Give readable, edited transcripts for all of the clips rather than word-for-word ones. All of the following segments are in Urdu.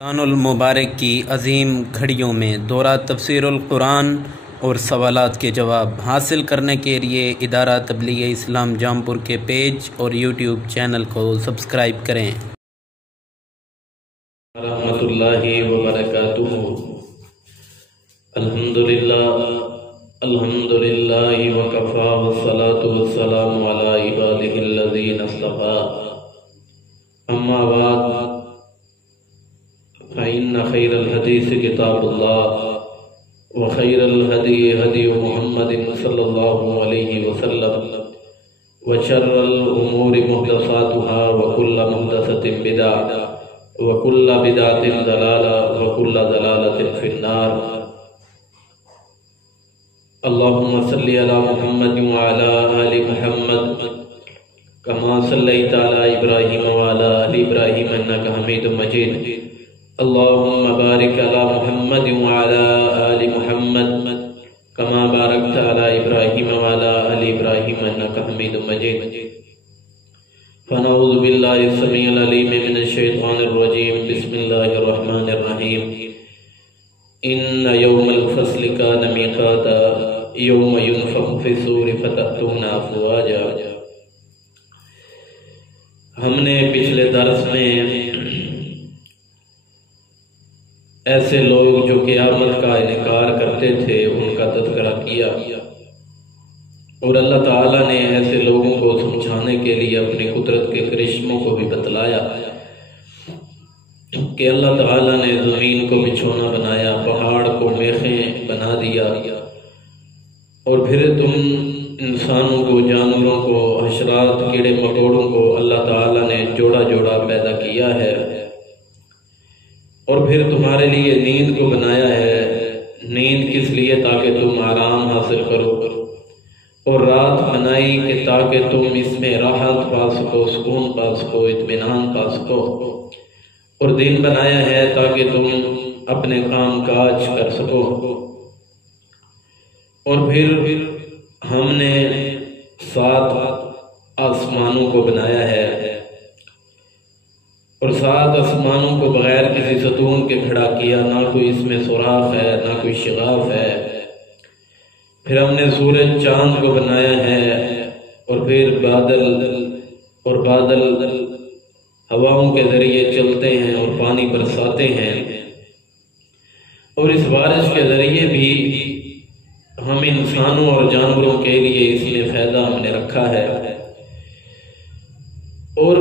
رمضان المبارک کی عظیم گھڑیوں میں دورہ تفسیر القرآن اور سوالات کے جواب حاصل کرنے کے لیے ادارہ تبلیغ اسلام جامپور کے پیج اور یوٹیوب چینل کو سبسکرائب کریں۔ رحمۃ اللہ وبرکاتہ۔ الحمدللہ وکفی والصلاة والسلام علی عبادہ الذین اصطفی، اما بعد فإن خیر الحدیث کتاب اللہ وخیر الہدی ہدی محمد صلی اللہ علیہ وسلم وشر الامور محدثاتها وکل محدثۃ بدعۃ وکل بدعۃ ضلالہ وکل ضلالۃ فی النار۔ اللہم صلی علی محمد وعلی آل محمد کما صلیت علی ابراہیم وعلی آل ابراہیم انک حمید مجید۔ اللہم بارک علی محمد وعلی آل محمد کما بارکت علی ابراہیم وعلی آل ابراہیم انک حمید مجید۔ فنعوذ باللہ السمیع العلیم من الشیطان الرجیم، بسم اللہ الرحمن الرحیم۔ ان یوم الفصل کان میقاتا یوم ینفخ فی الصور فتأتون افواجا۔ ہم نے پچھلے درس میں ایسے لوگ جو قیامت کا انکار کرتے تھے ان کا تذکرہ کیا، اور اللہ تعالیٰ نے ایسے لوگوں کو سمجھانے کے لیے اپنی قدرت کے کرشموں کو بھی بتلایا کہ اللہ تعالیٰ نے زمین کو بچھونا بنایا، پہاڑ کو میخیں بنا دیا، اور پھر تم انسانوں کو، جانوروں کو، حشرات، کیڑے مکوڑوں کو اللہ تعالیٰ نے جوڑا جوڑا پیدا کیا ہے، اور پھر تمہارے لیے نیند کو بنایا ہے۔ نیند کس لیے؟ تاکہ تم آرام حاصل کرو، اور رات بنائی کہ تاکہ تم اس میں راحت پا سکو، سکون پا سکو، اطمینان پا سکو، اور دن بنایا ہے تاکہ تم اپنے کام کاج کر سکو۔ اور پھر ہم نے 7 آسمانوں کو بنایا ہے، اور 7 آسمانوں کو بغیر کسی ستون کے کھڑا کیا، نہ کوئی اس میں سوراخ ہے، نہ کوئی شغاف ہے۔ پھر ہم نے سورج چاند کو بنایا ہے، اور پھر بادل ہواؤں کے ذریعے چلتے ہیں اور پانی برساتے ہیں، اور اس بارش کے ذریعے بھی ہم انسانوں اور جانوروں کے لیے اس میں فائدہ ہم نے رکھا ہے، اور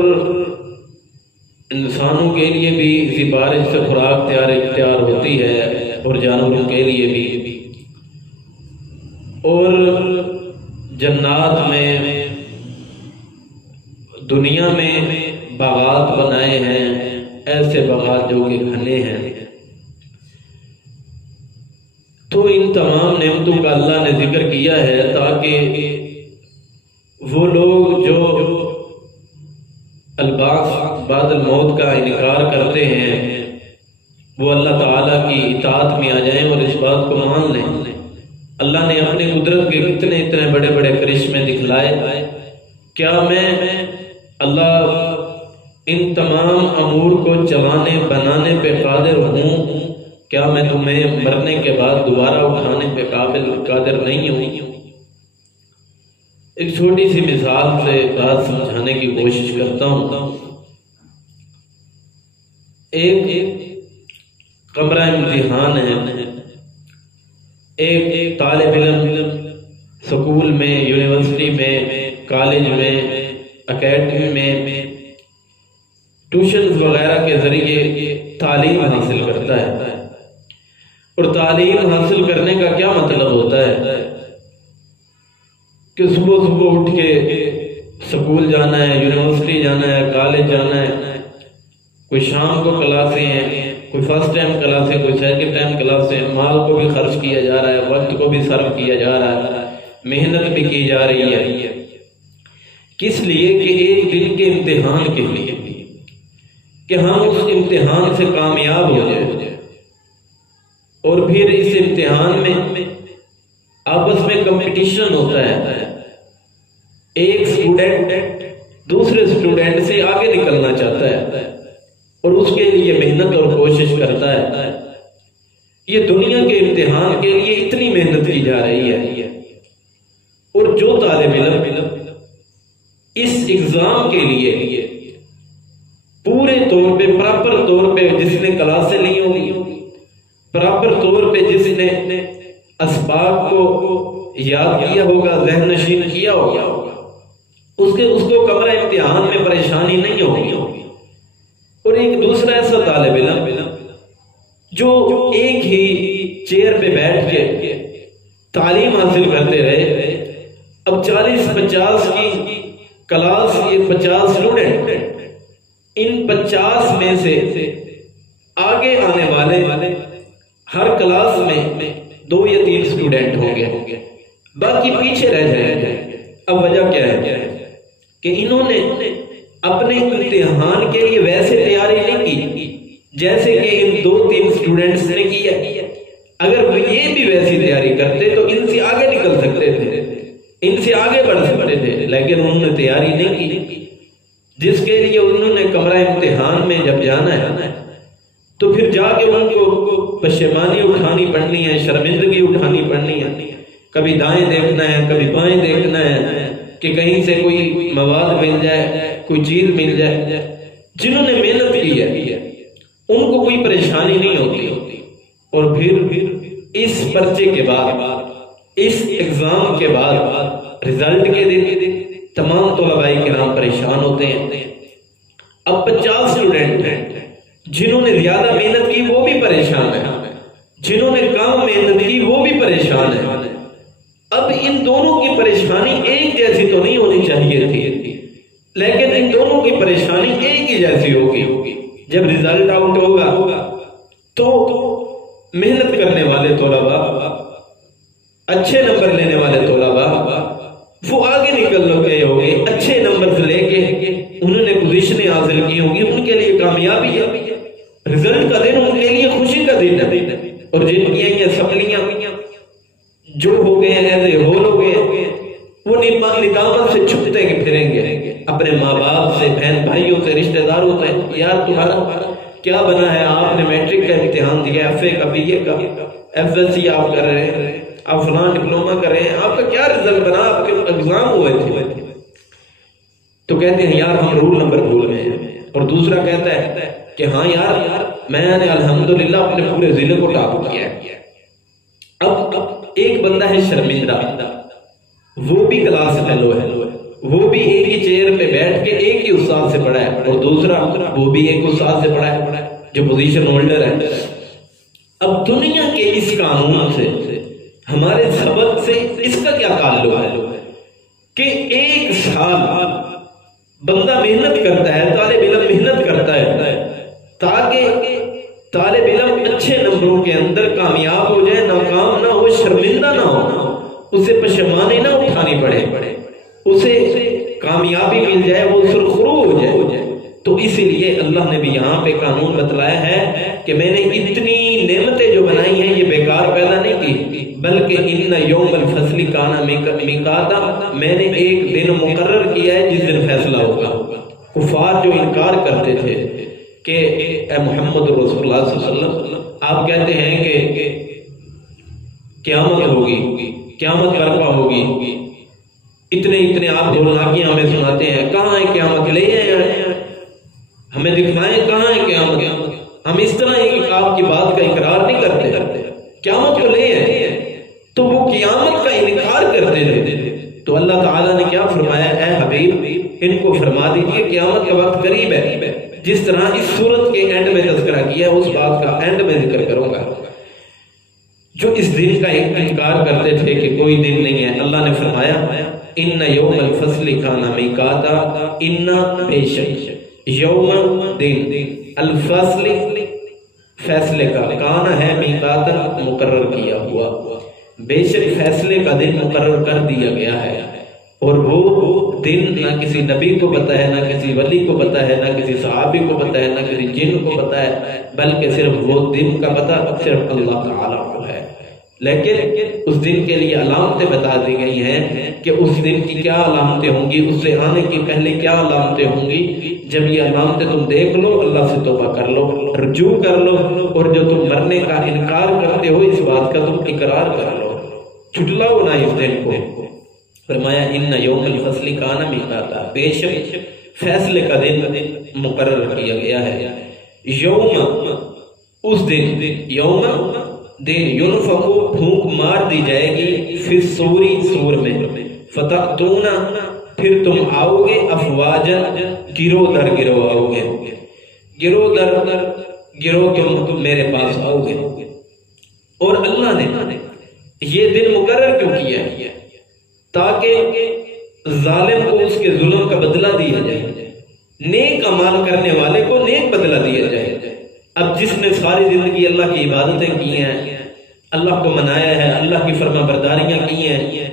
انسانوں کے لیے بھی اسی بارش سے خوراک تیار ہوتی ہے، اور جانوروں کے لیے بھی۔ اور جنات میں، دنیا میں باغات بنائے ہیں، ایسے باغات جو کہ گھنے ہیں۔ تو ان تمام نعمتوں کا اللہ نے ذکر کیا ہے تاکہ وہ لوگ جو البعث بعد الموت کا انکار کرتے ہیں وہ اللہ تعالیٰ کی اطاعت میں آ جائیں اور اس بات کو مان لیں۔ اللہ نے اپنی قدرت کے اتنے بڑے بڑے کرشمے دکھلائے، کیا میں اللہ ان تمام امور کو چلانے بنانے پہ قادر ہوں؟ کیا میں تمہیں مرنے کے بعد دوبارہ اٹھانے پہ قادر نہیں ہوں؟ ایک چھوٹی سی مثال سے بات سمجھانے کی کوشش کرتا ہوں۔ ایک کمرہ امتحان ہے، ایک طالب علم سکول میں، یونیورسٹی میں، کالج میں، اکیڈمی میں ٹیوشنز وغیرہ کے ذریعے تعلیم حاصل کرتا ہے۔ اور تعلیم حاصل کرنے کا کیا مطلب ہوتا ہے کہ صبح اٹھ کے سکول جانا ہے، یونیورسٹی جانا ہے، کالج جانا ہے، کوئی شام کو کلاسیں ہیں، کوئی فرسٹ ٹائم کلاسیں، کوئی سیکنڈ ٹائم کلاسیں، مال کو بھی خرچ کیا جا رہا ہے، وقت کو بھی صرف کیا جا رہا ہے، محنت بھی کی جا رہی ہے۔ کس لیے؟ کہ ایک دن کے امتحان کے لیے، کہ ہم اس امتحان سے کامیاب ہو جائیں، اور پھر اس امتحان میں آپس میں کمپٹیشن ہوتا ہے۔ ایک اسٹوڈنٹ دوسرے اسٹوڈنٹ سے آگے نکلنا چاہتا ہے، اور اس کے لیے محنت اور کوشش کرتا ہے، یہ دنیا کے امتحان کے لیے اتنی محنت کی جا رہی ہے، اور جو طالب علم اس ایگزام کے لیے پورے طور پہ پراپر طور پہ جس نے کلاسیں لی ہوگی، پراپر طور پہ جس نے اسباب کو یاد کیا ہوگا، ذہن نشین کیا ہوگا، اس کو کمرہ امتحان میں پریشانی نہیں ہوگی۔ اور ایک دوسرا ایسا طالب علم جو ایک ہی چیئر پہ بیٹھ کے تعلیم حاصل کرتے رہے، اب 40-50 کی کلاس، یہ 50 اسٹوڈنٹ، ان 50 میں سے آگے آنے والے ہر کلاس میں 2 یا 3 اسٹوڈنٹ ہوں گے، باقی پیچھے رہ جائیں گے۔ اب وجہ کیا ہے کہ انہوں نے اپنے امتحان کے لیے ویسے تیاری نہیں کی جیسے کہ ان 2-3 اسٹوڈنٹس نے کی ہے۔ اگر وہ یہ بھی ویسی تیاری کرتے تو ان سے آگے نکل سکتے تھے، ان سے آگے بڑھ سکتے تھے، لیکن انہوں نے تیاری نہیں کی، جس کے لیے انہوں نے کمرہ امتحان میں جب جانا ہے تو پھر جا کے ان کو پشیمانی اٹھانی پڑنی ہے، شرمندگی اٹھانی پڑنی ہے، کبھی دائیں دیکھنا ہے، کبھی بائیں دیکھنا ہے کہ کہیں سے کوئی مواد مل جائے، کوئی چیز مل جائے۔ جنہوں نے محنت کی ہے ان کو کوئی پریشانی نہیں ہوتی، اور پھر اس پرچے کے بعد، اس ایگزام کے بعد، رزلٹ کے دن تمام طلباء کرام پریشان ہوتے ہیں۔ اب 50 اسٹوڈنٹ ہیں، جنہوں نے زیادہ محنت کی وہ بھی پریشان ہیں، جنہوں نے کم محنت کی وہ بھی پریشان ہیں۔ اب ان دونوں کی پریشانی ایک جیسی تو نہیں ہونی چاہیے تھی، لیکن ان دونوں کی پریشانی ایک ہی جیسی ہوگی۔ جب رزلٹ آؤٹ ہوگا تو محنت کرنے والے طلباء، اچھے نمبر لینے والے طلباء وہ آگے نکل گئے ہوں گے، اچھے نمبر لے کے انہوں نے پوزیشنیں حاصل کی ہوں گی، ان کے لیے کامیابی ہے، رزلٹ کا دن ان کے لیے خوشی کا دن ہے۔ اور جن کی یہ سپلیاں جو ہو گئے ہیں، ایسے ہول ہو گئے، وہ ندامت سے چھپتے پھریں گے اپنے ماں باپ سے، بہن بھائیوں سے، رشتہ داروں سے، یار تمہارا کیا بنا ہے؟ آپ نے میٹرک کا امتحان دیا، ایف اے کا، بی اے کا، ایف ایل سی آپ کر رہے ہیں، آپ فلاں ڈپلومہ کر رہے ہیں، آپ کا کیا رزلٹ بنا؟ آپ کے ایگزام ہوئے تھے، تو کہتے ہیں یار ہم رول نمبر بھول گئے ہیں۔ اور دوسرا کہتا ہے کہ ہاں یار میں نے الحمدللہ اپنے پورے ضلع کو ٹاپ کیا ہے۔ اب ایک بندہ ہے شرمندہ، وہ بھی کلاس فیلو ہے، وہ بھی ایک ہی چیئر پہ بیٹھ کے ایک ہی استاد سے پڑھا ہے، اور دوسرا وہ بھی ایک استاد سے پڑھا ہے جو پوزیشن ہولڈر ہے۔ اب دنیا کے اس قانون سے، ہمارے سبق سے اس کا کیا تعلق ہے کہ ایک سال بندہ محنت کرتا ہے، طالب علم محنت کرتا ہے تاکہ طالب علم اچھے نمبروں کے اندر کامیاب ہو جائے، ناکام نہ ہو، شرمندہ نہ ہو، اسے پشیمانی نہ اٹھانی پڑے، اسے کامیابی مل جائے، وہ سرخرو ہو جائے۔ تو اسی لیے اللہ نے بھی یہاں پہ قانون بتلایا ہے کہ میں نے اتنی نعمتیں جو بنائی ہیں یہ بیکار پیدا نہیں کی، بلکہ ان یوم الفصل کان میقاتا، میں نے ایک دن مقرر کیا ہے جس دن فیصلہ ہوگا۔ کفار جو انکار کرتے تھے کہ اے محمد رسول اللہ صلی اللہ علیہ وسلم، آپ کہتے ہیں کہ قیامت ہوگی، قیامت برپا ہوگی، اتنے آپ دھولناکیاں ہمیں سناتے ہیں، کہاں ہے قیامت؟ لے آئے ہمیں دکھائیں کہاں ہے قیامت؟ ہم اس طرح آپ کی بات کا اقرار نہیں کرتے، قیامت کو لے آئے، تو وہ قیامت کا انکار کرتے تھے۔ تو اللہ تعالیٰ نے کیا فرمایا؟ اے حبیب ان کو فرما دیجئے قیامت کا وقت قریب ہے، جس طرح اس سورت کے اینڈ میں تذکرہ کیا ہے اس بات کا اینڈ میں ذکر کروں گا۔ جو اس دن کا انکار کرتے تھے کہ کوئی دن نہیں ہے، اللہ نے فرمایا ان یوم الفصل کان میقاتا، ان بے شک یوم دن، الفصل فیصلے کا، کان ہے میقاتا مقرر کیا ہوا، بے شک فیصلے کا دن مقرر کر دیا گیا ہے۔ اور وہ دن نہ کسی نبی کو پتا ہے، نہ کسی ولی کو پتا ہے، نہ کسی صحابی کو پتا ہے، نہ کسی جن کو پتا ہے، بلکہ صرف وہ دن کا پتا صرف اللہ تعالیٰ کو ہے۔ لیکن اس دن کے لیے علامتیں بتا دی گئی ہیں کہ اس دن کی کیا علامتیں ہوں گی، اس سے آنے کی پہلے کیا علامتیں ہوں گی۔ جب یہ علامتیں تم دیکھ لو، اللہ سے توبہ کر لو، رجوع کر لو، اور جو تم مرنے کا انکار کرتے ہو اس بات کا تم اقرار کر لو، چھٹلاؤ نہ اس دن کو۔ فرمایا ان یوم الفصل کان میقاتا، بے شک فیصلے کا دن مقرر کیا گیا ہے۔ یوم اس دن، یوم دن، ینفخ پھونک مار دی جائے گی، فی الصور صور میں، فتأتون پھر تم آؤ گے، افواجا گروہ در گروہ آؤ گے، گروہ در گروہ تم میرے پاس آؤ گے۔ اور اللہ نے یہ دن مقرر کیوں کیا ہے؟ تاکہ ظالم کو اس کے ظلم کا بدلہ دیا جائے، نیک اعمال کرنے والے کو نیک بدلہ دیا جائے۔ اب جس نے ساری زندگی اللہ کی عبادتیں کی ہیں، اللہ کو منایا ہے، اللہ کی فرما برداریاں کی ہیں،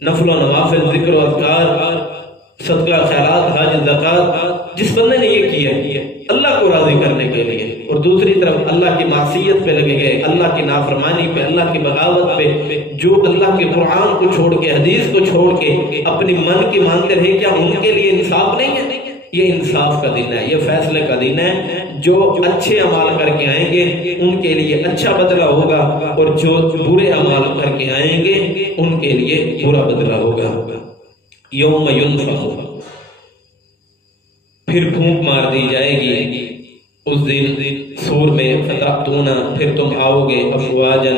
نفل و نوافل، ذکر و اذکار، صدقہ خیرات، حج، زکات، جس بندے نے یہ کیا اللہ کو راضی کرنے کے لیے، اور دوسری طرف اللہ کی معصیت پہ لگے گئے، اللہ کی نافرمانی پہ، اللہ کی بغاوت پہ، جو اللہ کے قرآن کو چھوڑ کے، حدیث کو چھوڑ کے اپنی من کی مانتے رہے، کیا ان کے لیے انصاف نہیں ہے؟ یہ انصاف کا دن ہے، یہ فیصلے کا دن ہے۔ جو اچھے اعمال کر کے آئیں گے ان کے لیے اچھا بدلہ ہوگا، اور جو برے اعمال کر کے آئیں گے ان کے لیے برا بدلہ ہوگا۔ یوم ینفخ، پھر پھونک مار دی جائے گی اس دن صور میں، فتأتون پھر تم آؤ گے، افواجا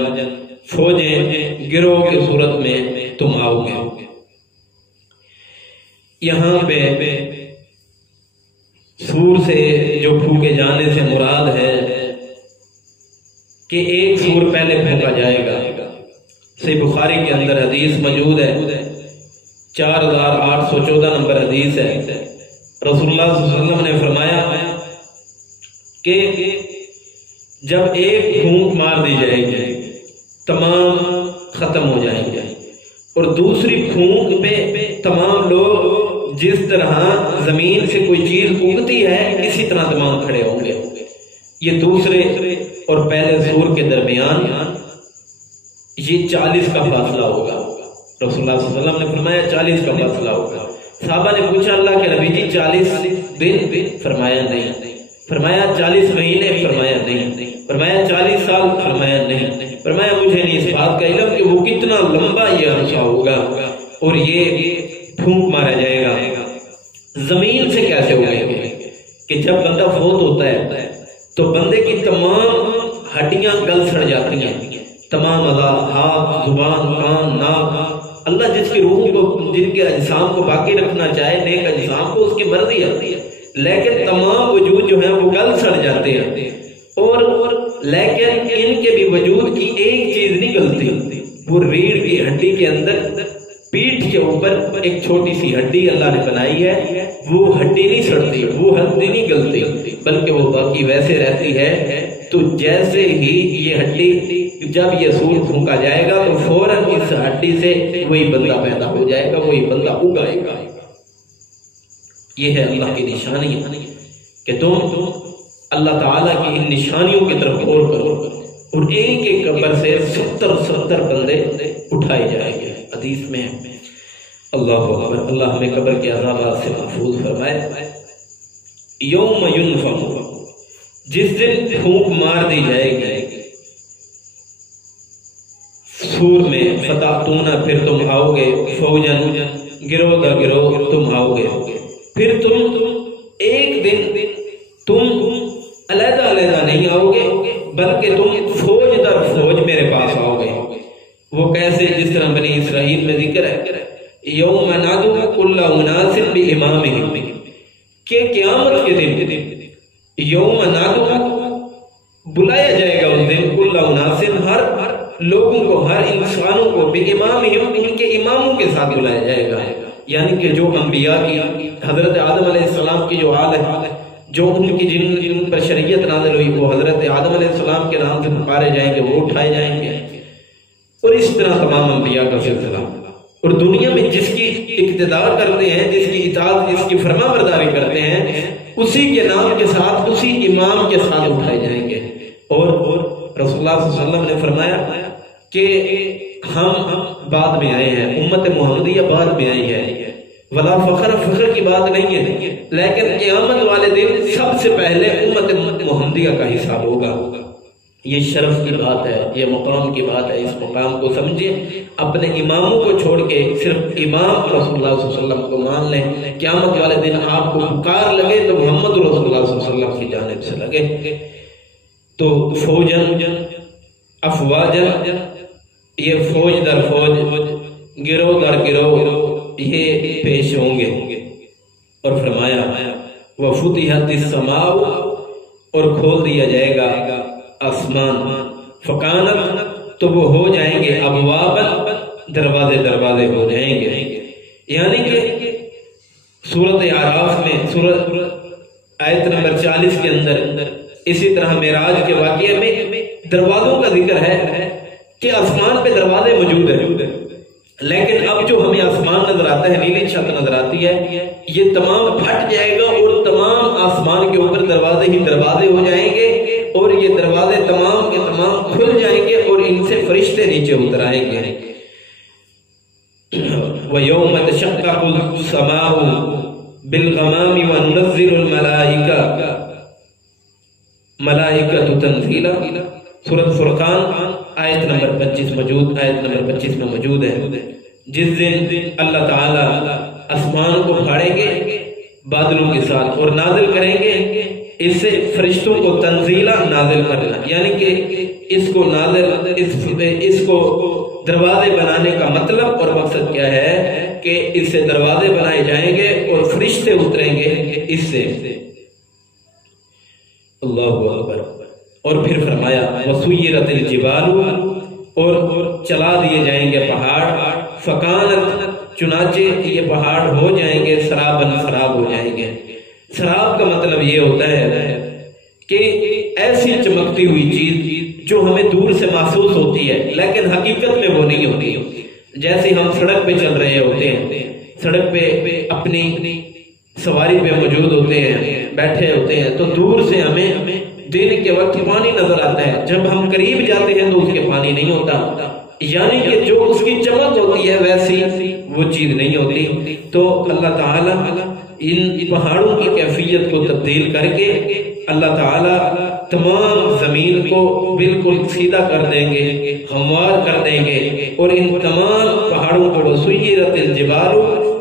فوجیں، گروہ کی صورت میں تم آؤ گے۔ یہاں پہ سور سے جو پھونکے جانے سے مراد ہے کہ ایک سور پہلے پھونکا جائے گا۔ صحیح بخاری کے اندر حدیث موجود ہے، 4814 نمبر حدیث ہے۔ رسول اللہ صلی اللہ علیہ وسلم نے فرمایا کہ جب ایک پھونک مار دی جائے گی تمام ختم ہو جائیں گے، اور دوسری پھونک پہ تمام لوگ جس طرح زمین سے کوئی چیز اگتی ہے اسی طرح تمام کھڑے ہوں گے۔ یہ دوسرے اور پہلے سور کے درمیان یہ 40 کا فاصلہ ہوگا۔ رسول اللہ صلی اللہ علیہ وسلم نے فرمایا 40 کا فاصلہ ہوگا۔ صحابہ نے پوچھا اللہ کے نبی جی 40 دن؟ فرمایا نہیں۔ فرمایا 40 مہینے؟ فرمایا نہیں۔ فرمایا 40 سال؟ فرمایا نہیں۔ فرمایا مجھے نہیں اس بات کا علم کہ وہ کتنا لمبا یہ عرصہ ہوگا اور یہ پھونک مارا جائے گا۔ زمین سے کیسے اگیں گے کہ جب بندہ فوت ہوتا ہے تو بندے کی تمام ہڈیاں گل سڑ جاتی ہیں، تمام اعضاء، ہاتھ، زبان، کان، ناک، اللہ جس کی روح کو، جن کے اجسام کو باقی رکھنا چاہے، نیک اجسام کو، اس کی مرضی ہے، لیکن تمام وجود جو ہیں وہ گل سڑ جاتے ہیں، اور لیکن ان کے بھی وجود کی ایک چیز نہیں گلتی، وہ ریڑھ کی ہڈی کے اندر پیٹھ کے اوپر ایک چھوٹی سی ہڈی اللہ نے بنائی ہے، وہ ہڈی نہیں سڑتی، وہ ہڈی نہیں گلتی، بلکہ وہ باقی ویسے رہتی ہے۔ تو جیسے ہی یہ ہڈی، جب یہ سور پھونکا جائے گا تو فوراً اس ہڈی سے وہی بندہ پیدا ہو جائے گا، وہی بندہ اگائے گا۔ یہ ہے اللہ کی نشانی کہ تم اللہ تعالیٰ کی ان نشانیوں کی طرف غور کرو، اور ایک ایک قبر سے 70 بندے اٹھائے جائیں گے۔ حدیث میں اللہ اکبر، اللہ ہمیں قبر کے عذابات سے محفوظ فرمائے۔ یوم ینفخ، جس دن پھونک مار دی جائے گی سور میں، فتأتون پھر تم آؤ گے، فوجن گروہ در گروہ تم آؤ گے۔ پھر تم ایک دن تم علیحدہ علیحدہ نہیں آؤ گے، بلکہ تم فوج در فوج میرے پاس آؤ گے۔ وہ کیسے؟ جس طرح بنی اسرائیل میں ذکر ہے، یوم نادو کل اناس بامامہم، کہ قیامت کے دن یوم نادو بلایا جائے گا اس دن، کل اناس ہر لوگوں کو، ہر انسانوں کو، بامامہم ان کے اماموں کے ساتھ بلایا جائے گا، یعنی کہ جو انبیاء کی، حضرت آدم علیہ السلام کی جو حال ہے، جو ان کی جن پر شریعت نازل ہوئی، وہ حضرت آدم علیہ السلام کے نام سے پکارے جائیں گے، وہ اٹھائے جائیں گے، اور اس طرح تمام انبیاء کا سلسلہ۔ اور دنیا میں جس کی اقتدار کرتے ہیں، جس کی اطاعت، جس کی فرما برداری کرتے ہیں، اسی کے نام کے ساتھ، اسی امام کے ساتھ اٹھائے جائیں گے۔ اور رسول اللہ صلی اللہ علیہ وسلم نے فرمایا کہ ہم بعد میں آئے ہیں، امت محمدیہ بعد میں آئی ہے، ولا فخر کی بات نہیں ہے، لیکن قیامت والے دن سب سے پہلے امت محمدیہ کا حساب ہوگا۔ یہ شرف کی بات ہے، یہ مقام کی بات ہے، اس مقام کو سمجھیں، اپنے اماموں کو چھوڑ کے صرف امام رسول اللہ صلی اللہ علیہ وسلم کو مان لیں۔ قیامت والے دن آپ کو پکار لگے تو محمد رسول اللہ صلی اللہ علیہ وسلم کی جانب سے لگے۔ تو فوجن افواجن، یہ فوج در فوج، گروہ در گروہ یہ پیش ہوں گے، اور فرمایا وَفُتِحَتِ السَّمَاءُ، اور کھول دیا جائے گا آسمان، فَقَانَتْ، تو وہ ہو جائیں گے ابواباً، دروازے ہو جائیں گے۔ یعنی کہ سورۃ اعراف میں سورۃ آیت نمبر 40 کے اندر اسی طرح معراج کے واقعے میں دروازوں کا ذکر ہے کہ آسمان پہ دروازے موجود ہیں، لیکن اب جو ہمیں آسمان نظر آتا ہے، نیلی چھت نظر آتی ہے، یہ تمام پھٹ جائے گا اور تمام آسمان کے اوپر دروازے ہی دروازے ہو جائیں گے، اور یہ دروازے تمام کے تمام کھل جائیں گے اور ان سے فرشتے نیچے اتر آئیں گے۔ وَيَوْمَ تَشَقَّقُ السَّمَاءُ بِالْغَمَامِ وَنُنَزِّلُ الْمَلَائِكَةَ تنزیلا، سورۃ فرقان آیت نمبر 25 موجود، آیت نمبر 25 میں موجود ہے۔ جس دن اللہ تعالی آسمان کو پھاڑیں گے بادلوں کے ساتھ اور نازل کریں گے، اس سے فرشتوں کو تنزیلا نازل کرنا، یعنی کہ اس کو دروازے بنانے کا مطلب اور مقصد کیا ہے کہ اس سے دروازے بنائے جائیں گے اور فرشتے اتریں گے اس سے۔ اللہ اکبر۔ اور پھر فرمایا وَسُيِّرَتِ الْجِبَالُ، اور چلا دیے جائیں گے پہاڑ، فَقَانَتْ، چنانچہ یہ پہاڑ ہو جائیں گے سراباً، سراب ہو جائیں گے۔ سراب کا مطلب یہ ہوتا ہے کہ ایسی چمکتی ہوئی چیز جو ہمیں دور سے محسوس ہوتی ہے لیکن حقیقت میں وہ نہیں ہوتی۔ جیسے ہم سڑک پہ چل رہے ہوتے ہیں، سڑک پہ اپنی سواری پہ موجود ہوتے ہیں، بیٹھے ہوتے ہیں، تو دور سے ہمیں دن کے وقت پانی نظر آتا ہے، جب ہم قریب جاتے ہیں تو اس کے پانی نہیں ہوتا، یعنی کہ جو اس کی چمک ہوتی ہے ویسی وہ چیز نہیں ہوتی۔ تو اللہ تعالیٰ ان پہاڑوں کی کیفیت کو تبدیل کر کے اللہ تعالیٰ تمام زمین کو بالکل سیدھا کر دیں گے، ہموار کر دیں گے، اور ان تمام پہاڑوں کو وَسُيِّرَتِ الْجِبَالُ،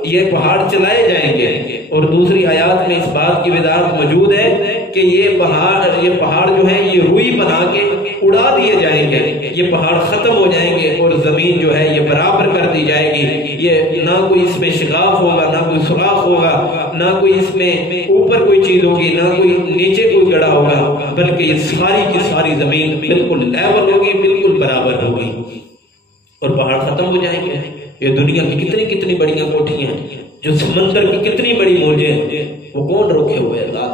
یہ پہاڑ چلائے جائیں گے۔ اور دوسری آیات میں اس بات کی وضاحت موجود ہے کہ یہ پہاڑ جو ہیں یہ روئی بنا کے اڑا دیے جائیں گے، یہ پہاڑ ختم ہو جائیں گے اور زمین جو ہے یہ برابر کر دی جائے گی۔ یہ نہ کوئی اس میں شگاف ہوگا، نہ کوئی سوراخ ہوگا، نہ کوئی اس میں اوپر کوئی چیز ہوگی، نہ کوئی نیچے کوئی گڑھا ہوگا، بلکہ یہ ساری کی ساری زمین بالکل لیول ہوگی، بالکل برابر ہوگی، اور پہاڑ ختم ہو جائیں گے۔ یہ دنیا کی کتنی بڑی کوٹھیاں ہیں، جو سمندر کی کتنی بڑی موجیں ہیں، وہ کون روکے ہوئے اللہ؟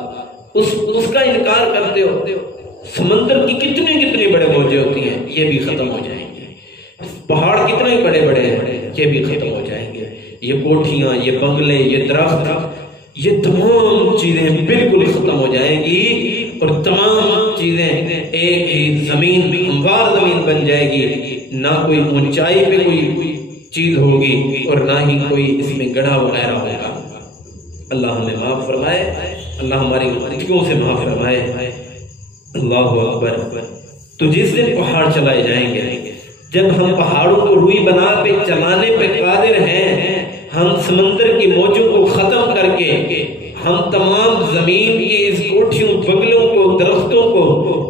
اس کا انکار کرتے ہو؟ سمندر کی کتنی بڑے موجیں ہوتی ہیں، یہ بھی ختم ہو جائیں گے۔ پہاڑ کتنے بڑے ہیں، یہ بھی ختم ہو جائیں گے۔ یہ کوٹھیاں، یہ بنگلے، یہ درخت، یہ تمام چیزیں بالکل ختم ہو جائیں گی، اور تمام چیزیں ایک ہی زمین، ہموار زمین بن جائے گی، نہ کوئی اونچائی پہ کوئی چیز ہوگی اور نہ ہی کوئی اس میں گڑھا وغیرہ ہوگا۔ اللہ ہمیں معاف فرمائے، اللہ ہماری غلطیوں سے معاف فرمائے۔ اللہ اکبر۔ تو جس دن پہاڑ چلائے جائیں گے، جب ہم پہاڑوں کو روئی بنا پہ چلانے پہ قادر ہیں، ہم سمندر کی موجوں کو ختم کر کے، ہم تمام زمین کی اس کوٹھیوں، بنگلوں کو، درختوں کو،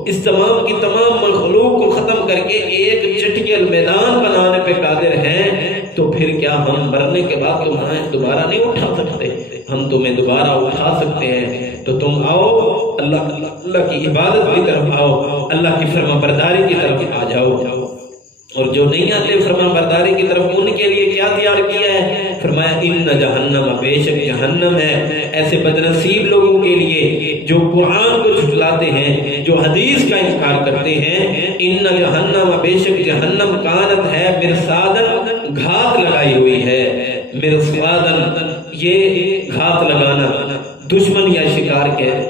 اس تمام کی تمام مخلوق کو ختم کر کے ایک چٹیل میدان بنانے پہ قادر ہیں، تو پھر کیا ہم مرنے کے بعد تمہیں دوبارہ نہیں اٹھا سکتے؟ ہم تمہیں دوبارہ اٹھا سکتے ہیں۔ تو تم آؤ، اللہ کی عبادت کی طرف آؤ، اللہ کی فرما برداری کی طرف آ جاؤ۔ اور جو نہیں آتے فرما برداری کی طرف، ان کے لیے کیا تیار کیا ہے؟ فرمایا ان جہنم، بے شک جہنم ہے ایسے بدنصیب لوگوں کے لیے جو قرآن کو جھٹلاتے ہیں، جو حدیث کا انکار کرتے ہیں۔ ان جہنم، بے شک جہنم، کانت ہے مرصادن، گھات لگائی ہوئی ہے۔ مرصادن، یہ گھات لگانا، دشمن یا شکار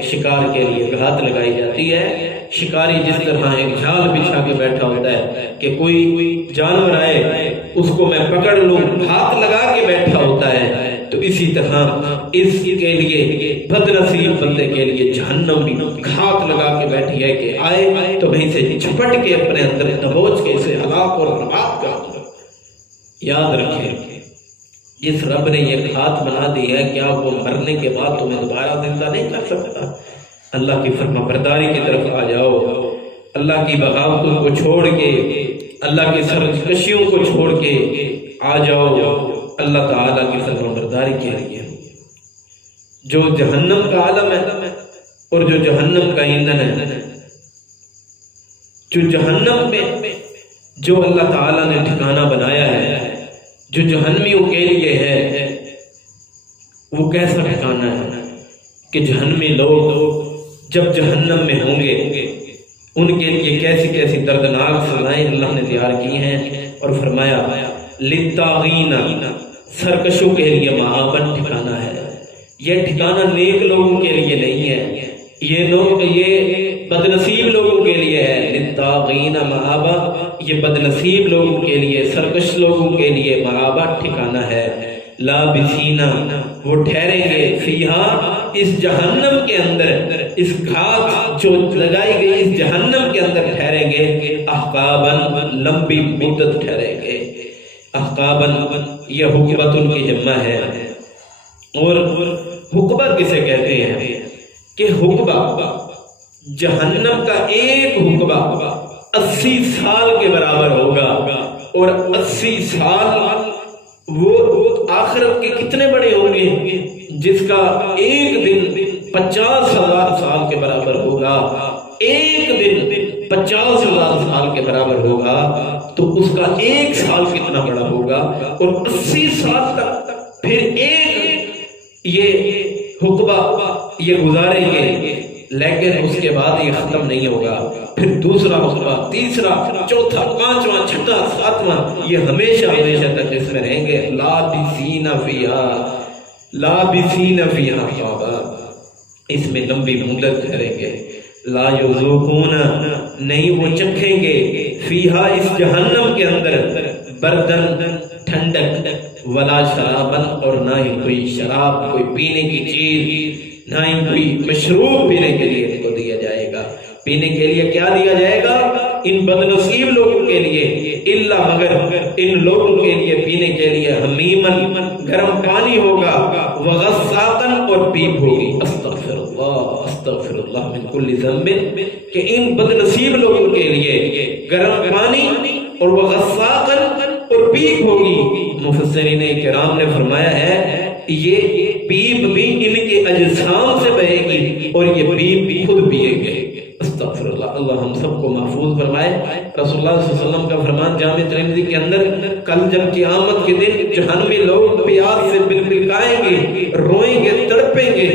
شکار کے لیے گھات لگائی جاتی ہے۔ شکاری جس طرح ایک جال بچھا کے بیٹھا ہوتا ہے کہ کوئی جانور آئے اس کو میں پکڑ لوں، ہاتھ لگا کے بیٹھا ہوتا ہے، تو اسی طرح اس کے لیے بد نصیب بندے کے لیے جہنم بھی گھات لگا کے بیٹھی ہے کہ آئے تو میں اسے جھپٹ کے اپنے اندر دبوچ کے اسے ہلاک اور برباد کر دوں۔ یاد رکھیں، جس رب نے یہ گھات بنا دی ہے کیا وہ مرنے کے بعد تمہیں دوبارہ زندہ نہیں کر سکتا؟ اللہ کی فرما برداری کی طرف آ جاؤ، اللہ کی بغاوتوں کو چھوڑ کے، اللہ کی سرکشیوں کو چھوڑ کے آ جاؤ اللہ تعالیٰ کی فرما برداری کے لیے۔ جو جہنم کا عالم ہے اور جو جہنم کا ایندھن ہے، جو جہنم میں جو اللہ تعالیٰ نے ٹھکانہ بنایا ہے جو جہنمیوں کے لیے ہے، وہ کیسا ٹھکانہ ہے کہ جہنمی لوگ جب جہنم میں ہوں گے ان کے لیے کیسی کیسی دردناک سزائیں اللہ نے تیار کی ہیں، اور فرمایا للطاغین، سرکشوں کے لیے مآبن ٹھکانہ ہے۔ یہ ٹھکانہ نیک لوگوں کے لیے نہیں ہے، یہ بد نصیب لوگوں کے لیے ہے۔ للطاغین مآبا، یہ بد نصیب لوگوں کے لیے، سرکش لوگوں کے لیے مآبا ٹھکانہ ہے۔ لابثین، وہ ٹھہریں گے، فیہا، اس جہنم کے اندر، اس گھات جو لگائی گئی اس جہنم کے اندر ٹھہریں گے، احقاباً، لمبی مدت ٹھہریں گے۔ احقاباً یہ حقبت ان کی جمع ہے، اور حقبہ کسے کہتے ہیں کہ حقبہ جہنم کا ایک حقبہ 80 سال کے برابر ہوگا، اور 80 سال وہ آخرت کے کتنے بڑے ہوں گے، جس کا ایک دن 50,000 سال کے برابر ہوگا۔ ایک دن 50,000 سال کے برابر ہوگا تو اس کا ایک سال کتنا بڑا ہوگا، اور 80 سال تک پھر ایک یہ حقبہ یہ گزاریں گے، لیکن اس کے بعد یہ ختم نہیں ہوگا، پھر دوسرا حقبہ، تیسرا، چوتھا، پانچواں، چھٹا، ساتواں، یہ ہمیشہ تک اس میں رہیں گے۔ لابثین فیہا، لابثین فیہا احقابا، اس میں لمبی مدت ٹھہریں گے۔ لا یذوقون، نہیں وہ چکھیں گے، فیہا، اس جہنم کے اندر، بردن، ٹھنڈک، ولا شرابن، اور نہ ہی کوئی شراب، کوئی پینے کی چیز، نہ ہی کوئی مشروب پینے کے لیے ان کو دیا جائے گا۔ پینے کے لیے کیا دیا جائے گا ان بد نصیب لوگوں کے لیے؟ الا، مگر ان لوگوں کے لیے پینے کے لیے حمیمن، گرم پانی ہوگا، وغساقن، اور پیپ ہوگی۔ استغفر اللہ من کل ذنب، کہ ان بد نصیب لوگوں کے لیے گرم پانی اور وغساقن اور پیپ ہوگی۔ مفسرین کرام نے فرمایا ہے یہ پیپ بھی ان کے اجسام سے بہے گی، اور یہ پیپ بھی خود پیئیں گے۔ استغفر اللہ، اللہ ہم سب کو محفوظ فرمائے۔ رسول اللہ صلی اللہ علیہ وسلم کا فرمان جامع ترمذی کے اندر، کل جب قیامت کے دن جہنمی لوگ پیاس سے بلبلائیں گے، روئیں گے، تڑپیں گے،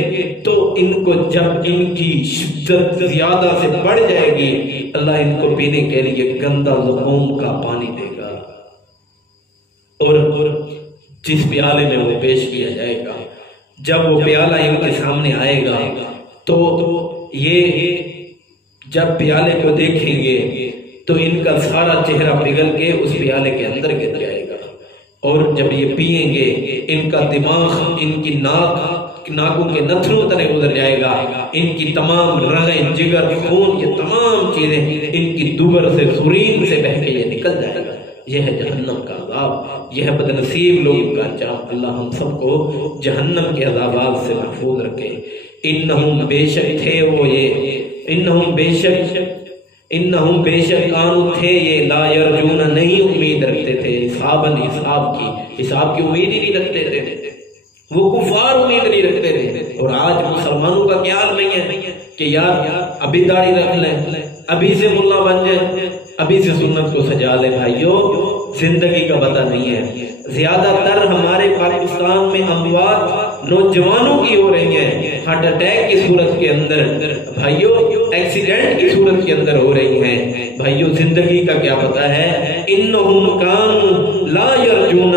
تو ان کو جب ان کی شدت زیادہ سے بڑھ جائے گی، اللہ ان کو پینے کے لیے گندا زقوم کا پانی دے گا، اور جس پیالے میں وہ پیش کیا جائے گا، جب وہ پیالہ ان کے سامنے آئے گا تو یہ جب پیالے کو دیکھیں گے تو ان کا سارا چہرہ پگھل کے اس پیالے کے اندر گر جائے گا، اور جب یہ پئیں گے ان کا دماغ ان کی ناکوں کے نتھنوں تلے گزر جائے گا، ان کی تمام رگیں، جگر، خون، یہ تمام چیزیں ان کی دوبر سے، سرین سے بہہ کے یہ نکل جائے گا۔ یہ ہے جہنم کا عذاب، یہ ہے بد نصیب لوگوں کا انجام۔ اللہ ہم سب کو جہنم کے عذابات سے محفوظ رکھے۔ انہم، بے شک تھے وہ یہ، انہم بے شک کانو تھے یہ، لا یرجون، نہیں امید رکھتے تھے، حساباً، حساب کی امید ہی نہیں رکھتے تھے، وہ کفار امید نہیں رکھتے تھے۔ اور آج مسلمانوں کا کیا حال نہیں ہے کہ یار ابھی داڑھی رکھ لیں، ابھی سے ملا بن جائیں، ابھی سے سنت کو سجا لیں۔ بھائیو، زندگی کا پتہ نہیں ہے۔ زیادہ تر ہمارے پاکستان میں اموات نوجوانوں کی ہو رہی ہیں، ہارٹ اٹیک کی صورت کے اندر، بھائیو ایکسیڈنٹ کی صورت کے اندر ہو رہی ہیں۔ بھائیو زندگی کا کیا پتہ ہے؟ انہم کانوا لا یرجون،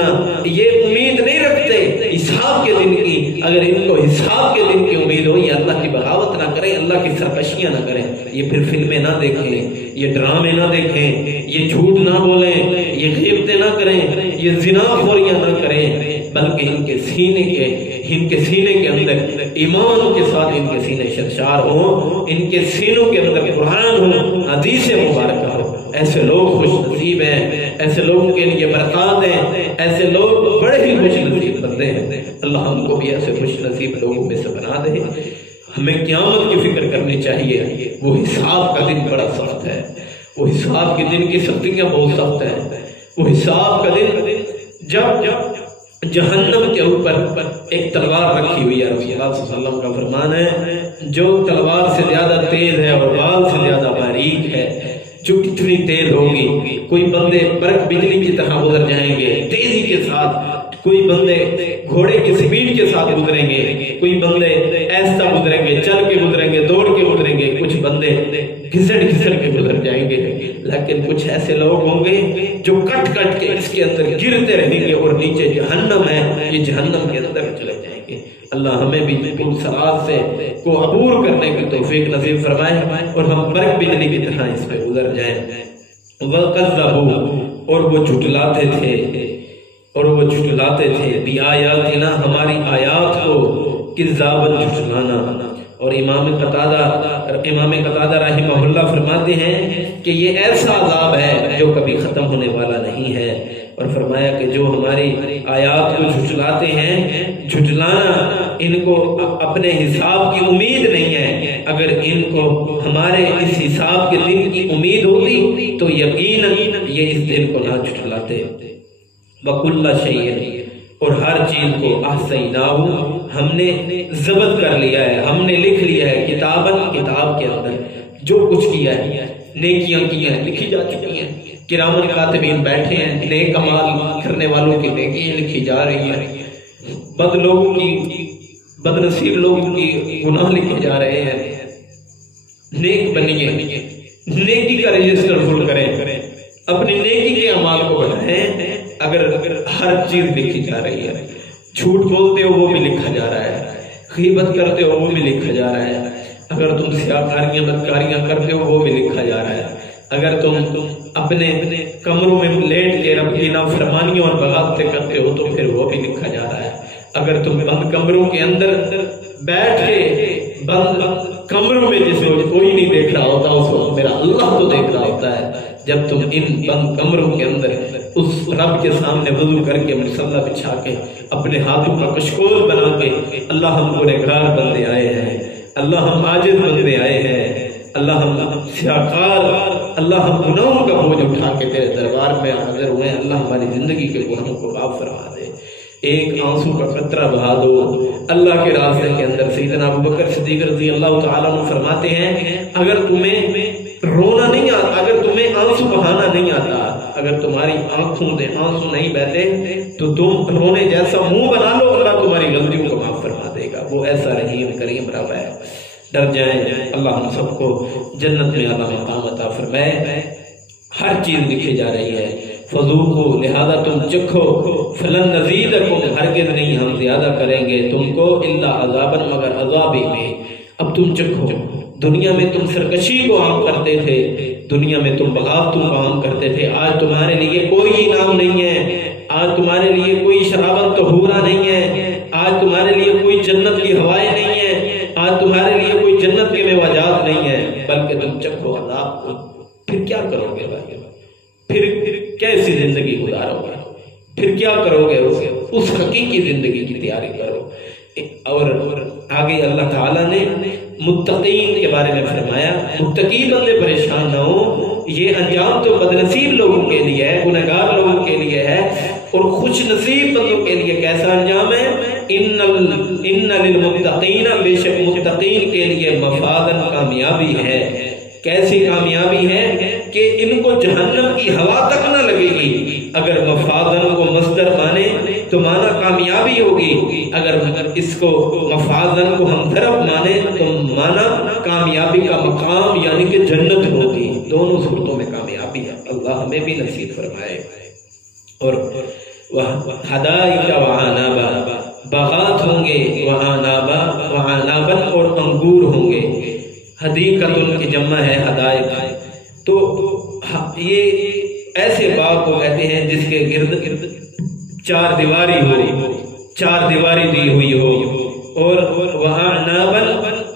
یہ امید نہیں رکھتے، حساب کے دن کی، اگر ان کو حساب کے دن کی امید ہو، یہ اللہ کی بغاوت نہ کریں، اللہ کی سرکشیاں نہ کریں، یہ پھر فلمیں نہ دیکھیں، یہ ڈرامے نہ دیکھیں، یہ جھوٹ نہ بولیں، یہ غیبتیں نہ کریں، یہ زنا خوریاں نہ کریں، بلکہ ان کے سینے کے اندر ایمان کے ساتھ ان کے سینے شرشار ہوں، ان کے سینوں کے اندر قرآن ہو، حدیث مبارکہ ہو۔ ایسے لوگ خوش نصیب ہیں، ایسے لوگوں کے لیے برکات ہیں، ایسے لوگ بڑے ہی خوش نصیب بندے ہیں۔ اللہ ہم کو بھی ایسے خوش نصیب لوگوں میں سے بنا دے۔ ہمیں قیامت کی فکر کرنی چاہیے، وہ حساب کا دن بڑا سخت ہے، وہ حساب کے دن کی سختیاں بہت سخت ہیں۔ وہ حساب کا دن جب جہنم کے اوپر ایک تلوار رکھی ہوئی ہے، رسول اللہ صلی اللہ علیہ وسلم کا فرمان ہے، جو تلوار سے زیادہ تیز ہے اور بال سے زیادہ باریک ہے، جو کتنی تیز ہوگی، کوئی بندے برق بجلی کی طرح گزر جائیں گے تیزی کے ساتھ، کوئی بندے گھوڑے کی سپیڈ کے ساتھ گزریں گے، کوئی بندے ایسا گزریں گے، چل کے گزریں گے، دوڑ کے گزریں گے، کچھ بندے گھسڑ کے گزر جائیں گے، لیکن کچھ ایسے لوگ ہوں گے جو کٹ کے اس کے اندر گرتے رہیں گے اور نیچے جہنم ہے، یہ جہنم کے اندر چلے جائیں گے۔ اللہ ہمیں بھی پور سرات سے کو عبور کرنے کی توفیق نصیب فرمائے اور ہم برق بجلی کی طرح اس پہ گزر جائیں۔ وَقَذَّبُوا، اور وہ جھٹلاتے تھے بِآیَاتِنَا، ہماری آیات کو، کذاباً جھٹلانا۔ اور امام قتادہ رحمہ اللہ فرماتے ہیں کہ یہ ایسا عذاب ہے جو کبھی ختم ہونے والا نہیں ہے، اور فرمایا کہ جو ہماری آیات کو جھٹلاتے ہیں، جھٹلانا ان کو اپنے حساب کی امید نہیں ہے، اگر ان کو ہمارے اس حساب کے دن کی امید ہوتی تو یقیناً یہ اس دن کو نہ جھٹلاتے۔ وَكُلَّ شَيْءٍ، اور ہر چیز کو احصیناہ، ہم نے ضبط کر لیا ہے، ہم نے لکھ لیا ہے، کتاب کے اندر جو کچھ کیا ہے، نیکیاں کی ہیں لکھی جا چکی ہیں، کرامن کاتبین بیٹھے ہیں، نیک اعمال کرنے والوں کی نیکیاں لکھی جا رہی ہیں، بد نصیب لوگوں کی گناہ لکھے جا رہے ہیں۔ نیک بنیے، نیکی کا رجسٹر فل کریں، اپنی نیکی کے اعمال کو بڑھائیں۔ اگر ہر چیز لکھی جا رہی ہے، جھوٹ بولتے ہو وہ بھی لکھا جا رہا ہے، غیبت کرتے ہو وہ بھی لکھا جا رہا ہے، اگر تم سیاکاریاں بدکاریاں کرتے ہو وہ بھی لکھا جا رہا ہے، اگر تم اپنے کمروں میں لیٹ کے رب کی نافرمانیوں اور بغاوتیں کرتے ہو تو پھر وہ بھی لکھا جا رہا ہے، اگر تم بند کمروں کے اندر بیٹھ کے بند کمروں میں جس وقت کوئی نہیں دیکھ رہا ہوتا اس وقت میرا اللہ تو دیکھ رہا ہوتا ہے، جب تم ان بند کمروں کے اندر اس رب کے سامنے وضو کر کے مصلی بچھا کے اپنے ہاتھوں کا کشکول بنا کے، اللہ ہم گنہگار بندے آئے ہیں، اللہ ہم عاجز بندے آئے ہیں، اللہ ہم سیاکار، اللہ ہم گناہوں کا بوجھ اٹھا کے تیرے دربار میں حاضر ہوئے ہیں، اللہ ہماری زندگی کے گناہوں کو معاف فرما دے، ایک آنسو کا قطرہ بہا دو اللہ کے راستے کے اندر۔ سیدنا ابوبکر صدیق رضی اللہ تعالیٰ عنہ فرماتے ہیں اگر تمہیں رونا نہیں آتا، اگر تمہیں آنسو بہانا نہیں آتا، اگر تمہاری آنکھوں سے آنسو نہیں بہتے تو تم رونے جیسا منہ بنا لو، اللہ تمہاری غلطیوں کو معاف فرما دے گا، وہ ایسا رحیم کریم رب ہے۔ ڈر جائیں، اللہ ہم سب کو جنت میں اعلیٰ مقام عطا فرمائے۔ ہر چیز لکھی جا رہی ہے، فذوقوا، لہذا تم چکھو، فلن نزیدکم، ہرگز نہیں ہم زیادہ کریں گے تم کو، الا عذابا، مگر عذابی میں۔ اب تم چکھو، دنیا میں تم سرکشی کو عام کرتے تھے، دنیا میں تم بغاوتوں کو عام کرتے تھے، آج تمہارے لیے کوئی انعام نہیں ہے، آج تمہارے لیے کوئی شرابت طہورہ نہیں ہے، آج تمہارے لیے کوئی جنت کی ہوائیں نہیں ہے، آج تمہارے لیے کوئی جنت کے میوجات نہیں ہے، بلکہ تم چکھو عذاب کو۔ پھر کیا کرو گے بھائی؟ پھر کیسی زندگی گزارو گے؟ پھر کیا کرو گے؟ اس حقیقی زندگی کی تیاری کرو۔ اور آگے اللہ تعالیٰ نے متقین کے بارے میں فرمایا، متقی بندے پریشان نہ ہو، یہ انجام تو بدنصیب لوگوں کے لیے ہے، گنہگار لوگوں کے لیے ہے، اور خوش نصیب بندوں کے لیے کیسا انجام ہے؟ ان للمتقین، بے شک متقین کے لیے مفازن، کامیابی ہے۔ کیسی کامیابی ہے کہ ان کو جہنم کی ہوا تک نہ لگے گی۔ اگر مفازن کو مصدر مانے تو مانا کامیابی ہوگی، اگر اس کو مفازن کو ہم ظرف مانے تو مانا کامیابی کا مقام یعنی کہ جنت ہوگی۔ دونوں صورتوں میں کامیابی ہے، اللہ ہمیں بھی نصیب فرمائے۔ اور حدائق و عنابا، باغات ہوں گے، وعنابن اور انگور ہوں گے۔ حدیقت ان کی جمع ہے حدائق۔ تو یہ ایسے باغ کو کہتے ہیں جس کے گرد چار دیواری ہو، چار دیواری دی ہوئی ہو، اور وعنابن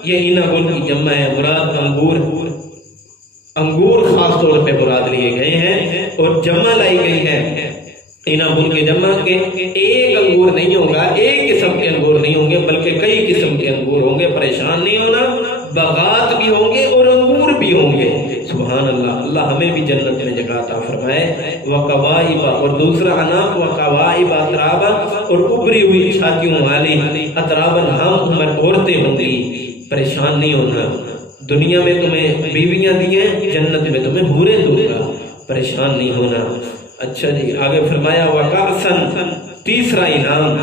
یہ انب ان کی جمع ہے، مراد انگور خاص طور پہ مراد لیے گئے ہیں، اور جمع لائی گئی ہے انب ان کے جمع کے ایک انگور نہیں ہوگا، ایک قسم کے انگور نہیں ہوں گے بلکہ کئی قسم کے انگور ہوں گے۔ پریشان نہیں ہونا، باغات بھی ہوں گے اور انگور بھی ہوں گے۔ سبحان اللہ، اللہ ہمیں بھی جنت میں جگہ عطا فرمائے۔ وَقَوَائِبَ، اور دوسرا اناق وَقَوَائِبَ اَتْرَابًا، اور ابری ہوئی چھاتیوں والی اَتْرَابًا ہم عمر عورتیں ہوں گی۔ پریشان نہیں ہونا، دنیا میں تمہیں بیویاں دی ہیں، جنت میں تمہیں حوریں دوں گا، پریشان نہیں ہونا۔ اچھا جی، آگے فرمایا وَقَأْسًا، تیسرا انعام،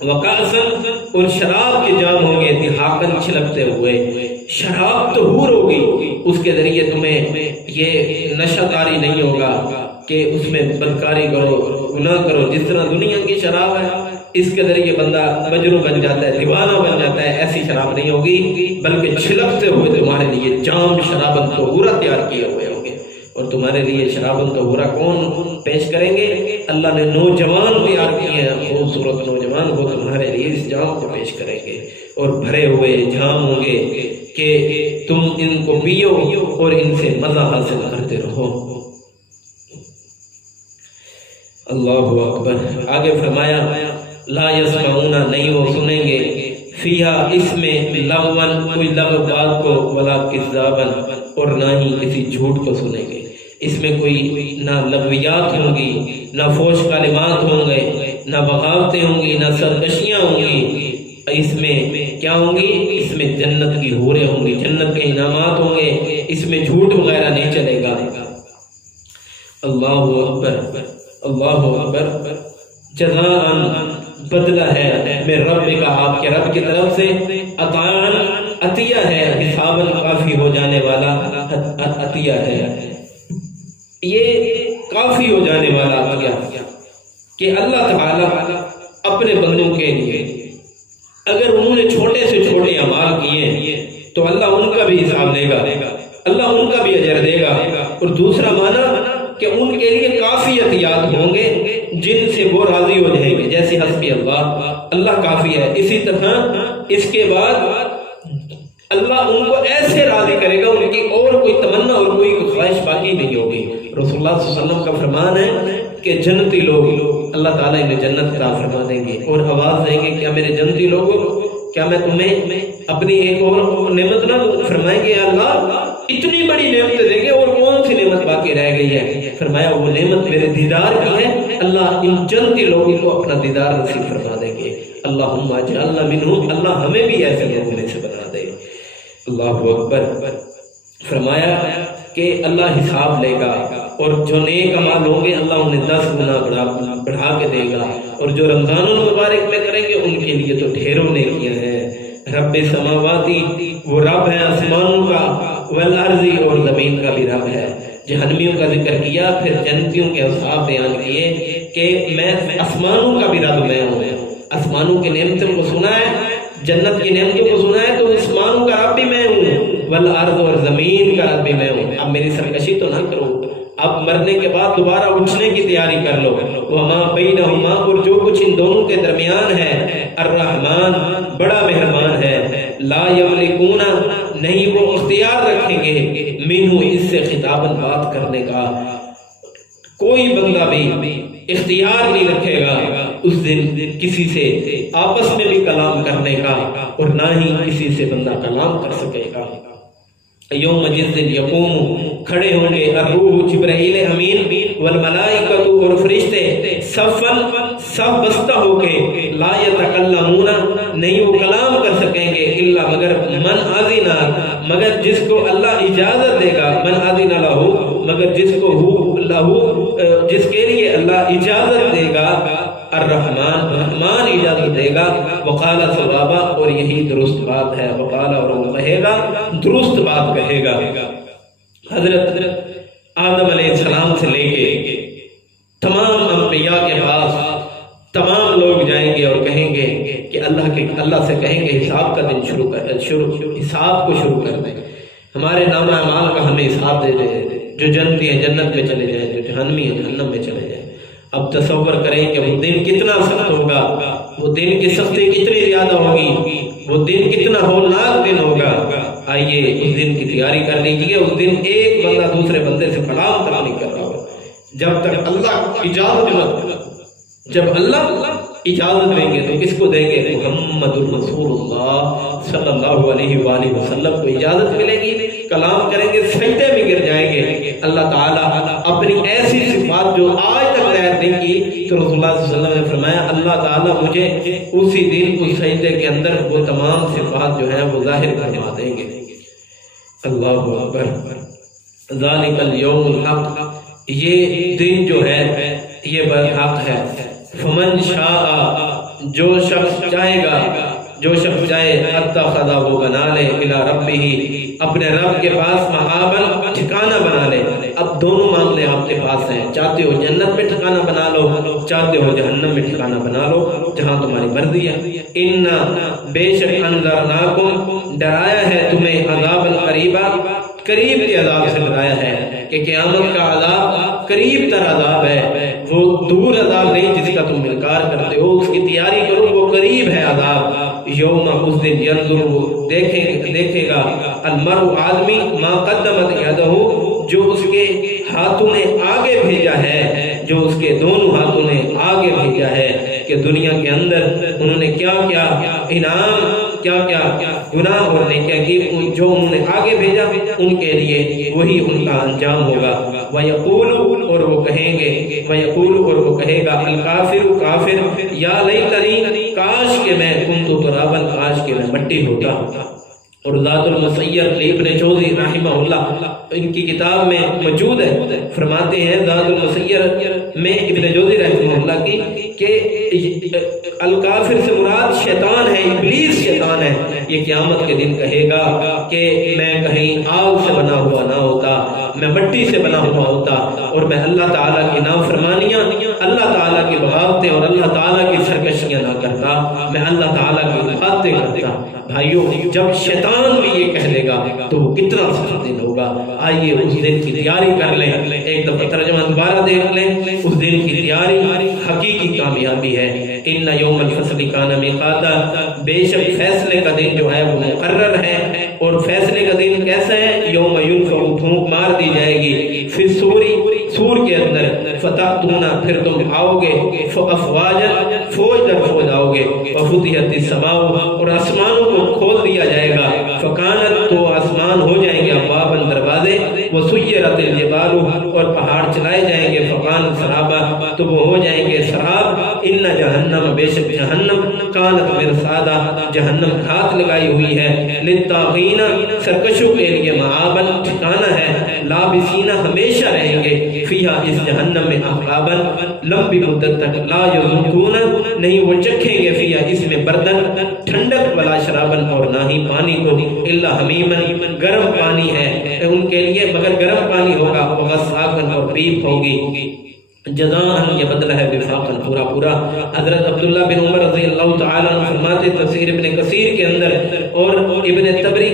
وَقَأْسًا، اور شراب کے جام ہوں گے، دھاکن چھلکتے ہوئے۔ شراب تو حور ہوگی، اس کے ذریعے تمہیں یہ نشہ طاری نہیں ہوگا کہ اس میں بدکاری کرو، گناہ کرو۔ جس طرح دنیا کی شراب ہے، اس کے ذریعے بندہ مجنوں بن جاتا ہے، دیوانہ بن جاتا ہے، ایسی شراب نہیں ہوگی، بلکہ چھلکتے ہوئے تمہارے لیے جام شرابن طہورا تیار کیے ہوئے ہوں گے۔ اور تمہارے لیے شرابن طہورا کون پیش کریں گے؟ اللہ نے نوجوان تیار کیے ہیں، خوبصورت نوجوان، وہ تمہارے لیے اس جام کو پیش کریں گے، اور بھرے ہوئے جام ہوں گے کہ تم ان کو پیو اور ان سے مزہ حاصل کرتے رہو۔ اللہ اکبر۔ آگے فرمایا لا یسمعون، نہیں وہ سنیں گے، فیہا، اس میں، لغون، کوئی لغو بات کو، ولا کذابن، اور نہ ہی کسی جھوٹ کو سنیں گے۔ اس میں کوئی نہ لغویات ہوں گی، نہ فوش کلمات ہوں گے، نہ بغاوتیں ہوں گی، نہ سرکشیاں ہوں گی۔ اس میں کیا ہوں گی؟ اس میں جنت کی حوریں ہوں گی، جنت کے انعامات ہوں گے، اس میں جھوٹ وغیرہ نہیں چلے گا۔ اللہ اکبر، اللہ اکبر۔ جزاء، بدلہ ہے، میں رب کا، آپ کے رب کی طرف سے، عطاء، عطیہ ہے، حساباً، کافی ہو جانے والا عطیہ ہے۔ یہ کافی ہو جانے والا عطیہ کہ اللہ تعالی اپنے بندوں کے لیے اگر انہوں نے چھوٹے سے چھوٹے اعمال کیے تو اللہ ان کا بھی حساب لے گا، اللہ ان کا بھی اجر دے گا۔ اور دوسرا معنی کہ ان کے لیے کافی عطیات ہوں گے جن سے وہ راضی ہو جائیں گے، جیسے حسبی اللہ، اللہ کافی ہے۔ اسی طرح اس کے بعد اللہ ان کو ایسے راضی کرے گا، ان کی اور کوئی تمنا اور کوئی خواہش باقی نہیں ہوگی۔ رسول اللہ صلی اللہ علیہ وسلم کا فرمان ہے کہ جنتی لوگ اللہ تعالیٰ انہیں جنت عطا فرما دیں گے اور آواز دیں گے کیا میرے جنتی لوگوں، کیا میں تمہیں اپنی ایک اور نعمت نہ دوں؟ فرمائیں گے اللہ اتنی بڑی نعمت دیں گے اور کون سی نعمت باقی رہ گئی ہے؟ فرمایا وہ نعمت میرے دیدار کی ہے، اللہ ان جنتی لوگوں کو اپنا دیدار نصیب فرما دیں گے۔ اللہم اجعلنا منہم، اللہ ہمیں بھی ایسے لوگوں میں سے بنا دے۔ اللہ اکبر۔ فرمایا کہ اللہ حساب لے گا اور جو نیک اعمال ہوں گے اللہ انہیں 10 گنا بڑھا کے دے گا، اور جو رمضان المبارک میں کریں گے ان کے لیے تو ڈھیروں نیکیاں ہیں۔ رب سماواتی، وہ رب ہے آسمانوں کا، والارضی، اور زمین کا بھی رب ہے۔ جہنمیوں کا ذکر کیا، پھر جنتیوں کے اوصاف بیان کیے کہ میں آسمانوں کا بھی رب میں ہوں۔ آسمانوں کی نعمتوں کو سنا ہے، جنت کی نعمتوں کو سنا ہے، تو آسمانوں کا رب بھی میں ہوں، والارض، اور زمین کا رب بھی میں ہوں۔ اب میری سرکشی تو نہ کرو، اب مرنے کے بعد دوبارہ اٹھنے کی تیاری کر لو۔ وما بینہما، اور جو کچھ ان دونوں کے درمیان ہے، الرحمن، بڑا مہربان ہے، لا یملکون، نہیں وہ اختیار رکھیں گے، منہ، اس سے خطاباً بات کرنے کا، کوئی بندہ بھی اختیار نہیں رکھے گا اس دن کسی سے آپس میں بھی کلام کرنے کا، اور نہ ہی کسی سے بندہ کلام کر سکے گا۔ یوم جس دن یقوم، کھڑے ہوں گے، الروح، جبرائیل امین، والملائکۃ، اور فرشتے، صفاً، صف بستہ ہو کے، لا یتکلمون، نہیں وہ کلام کر سکیں گے، الا، مگر، من اذن، مگر جس کو اللہ اجازت دے گا، من اذن لہ، مگر جس کو جس کے لیے اللہ اجازت دے گا، الرحمن، رحمان اجازت دے گا، وقال صوابا، اور یہی درست بات ہے، وقال، اور وہ کہے گا، درست بات کہے گا۔ حضرت آدم علیہ السلام سے لے کے تمام انبیاء کے پاس تمام لوگ جائیں گے اور کہیں گے اللہ سے کہیں گے حساب کا دن حساب کو شروع کر دیں، ہمارے نام اعمال کا ہمیں حساب دے دیں، جو جنتی ہیں جنت میں چلے جائیں، جو جہنمی ہیں جہنم میں چلے جائیں۔ اب تصور کریں کہ وہ دن کتنا سخت ہوگا، وہ دن کی سختی کتنی زیادہ ہوگی، وہ دن کتنا ہولناک دن ہوگا۔ آئیے اس دن کی تیاری کر لیجیے۔ اس دن ایک بندہ دوسرے بندے سے کلام تک نہیں کر رہا ہوگا جب تک اللہ اجازت نہ، جب اللہ اجازت دیں گے تو کس کو دیں گے؟ محمد الرسول اللہ صلی اللہ علیہ وآلہ وسلم کو اجازت ملے گی، کلام کریں گے، سجدے میں گر جائیں گے۔ اللہ تعالیٰ اپنی ایسی صفات جو آج تک ظاہر نہیں کی، تو رسول اللہ صلی اللہ علیہ وسلم نے فرمایا اللہ تعالیٰ مجھے اسی دن اس سجدے کے اندر وہ تمام صفات جو ہیں وہ ظاہر کروا دیں گے۔ اللہ اکبر۔ ذالک الیوم الحق، یہ دن جو ہے یہ برحق ہے۔ فمن شاء، جو شخص چاہے گا، جو شخص چاہے اتخذ، وہ بنا لے الی ربہ، اپنے رب کے پاس مآبا، ٹھکانہ بنا لے۔ اب دونوں معاملے آپ کے پاس ہیں، چاہتے ہو جنت میں ٹھکانہ بنا لو، چاہتے ہو جہنم میں ٹھکانہ بنا لو، جہاں تمہاری مرضی ہے۔ انا، بے شک انذرناکم، ڈرایا ہے تمہیں، عذابا قریبا، قریب کے عذاب سے ڈرایا ہے کہ قیامت کا عذاب قریب تر عذاب ہے، وہ دور عذاب نہیں جس کا تم انکار کرتے ہو، اس کی تیاری کرو، وہ قریب ہے عذاب۔ یوم، اس دن، ینظر، دیکھے گا، المرء، آدمی، ما قدمت یدہ، جو اس کے ہاتھوں نے آگے بھیجا ہے، جو اس کے دونوں ہاتھوں نے آگے بھیجا ہے، کہ دنیا کے اندر انہوں نے کیا کیا انعام، کیا کیا گناہ اور نیکیاں کی، جو انہوں نے آگے بھیجا ان کے لیے وہی ان کا انجام ہوگا۔ وَيَقُولُ، اور وہ کہیں گے، وَيَقُولُ، اور وہ کہے گا، الکافر، کافر، یا لیتنی، کاش کہ میں کنت ترابا، کاش کہ میں مٹی ہوتا۔ اور ذات المسیر ابن جوزی رحمہ اللہ، ان کی کتاب میں موجود ہے، فرماتے ہیں ذات المسیر میں ابن جوزی رحمہ اللہ کی کہ الکافر سے مراد شیطان ہے، ابلیس شیطان ہے۔ یہ قیامت کے دن کہے گا کہ میں کہیں آگ سے بنا ہوا نہ ہوتا، میں مٹی سے بنا ہوا ہوتا، اور میں اللہ تعالیٰ کی نافرمانیاں، اللہ تعالیٰ کی بغاوتیں اور اللہ تعالیٰ کی سرکشیاں نہ کرتا، میں اللہ تعالیٰ کی باتیں کرتا۔ بھائیو، جب شیطان بھی یہ کہہ لے گا تو وہ کتنا سخت دن ہوگا۔ آئیے اس دن کی تیاری کر لیں، ایک دفعہ ترجمہ دوبارہ دیکھ لیں۔ اس دن کی تیاری حقیقی کامیابی ہے۔ ان یوم الفصل کان میقاتا، بے شک فیصلے کا دن جو ہے وہ مقرر ہے، اور فیصلے کا دن کیسا ہے؟ یوم ینفخ، پھونک مار دی جائے گی، فی الصور، سور کے اندر، فتأتون، پھر تم آؤ گے، افواجا، فوج در فوج آؤ گے، وفتحت السماء، اور آسمانوں کو کھول دیا جائے گا، فکانت، تو آسمان ہو جائیں گے، ابوابا، دروازے، وسیرت الجبال، اور پہاڑ چلائے جائیں گے، فکان سرابا، تو وہ ہو جائیں گے سراب۔ ان جہنم، بے شک جہنم، کانت مرصادا، جہنم گھات لگائی ہوئی ہے، للطاغین، سرکشوں کے لیے، مآبا، ٹھکانہ ہے، لابسین، ہمیشہ رہیں گے، فیہا، اس جہنم میں، احقابا، لمبی مدت تک، لا یذوقون، نہیں وہ چکھیں گے، فیہا، اس میں، بردن، ٹھنڈک، ولا شرابن، اور نہ ہی پانی کو، الا حمیمن، گرم پانی ہے ان کے لیے، مگر گرم پانی ہوگا، وغساقن، اور پیپ ہوگی، جزاءً، یہ بدلہ ہے، وفاقاً، پورا پورا۔ حضرت عبداللہ بن عمر رضی اللہ تعالیٰ عنہ فرماتے، تفسیر ابن کثیر کے اندر اور ابن تبری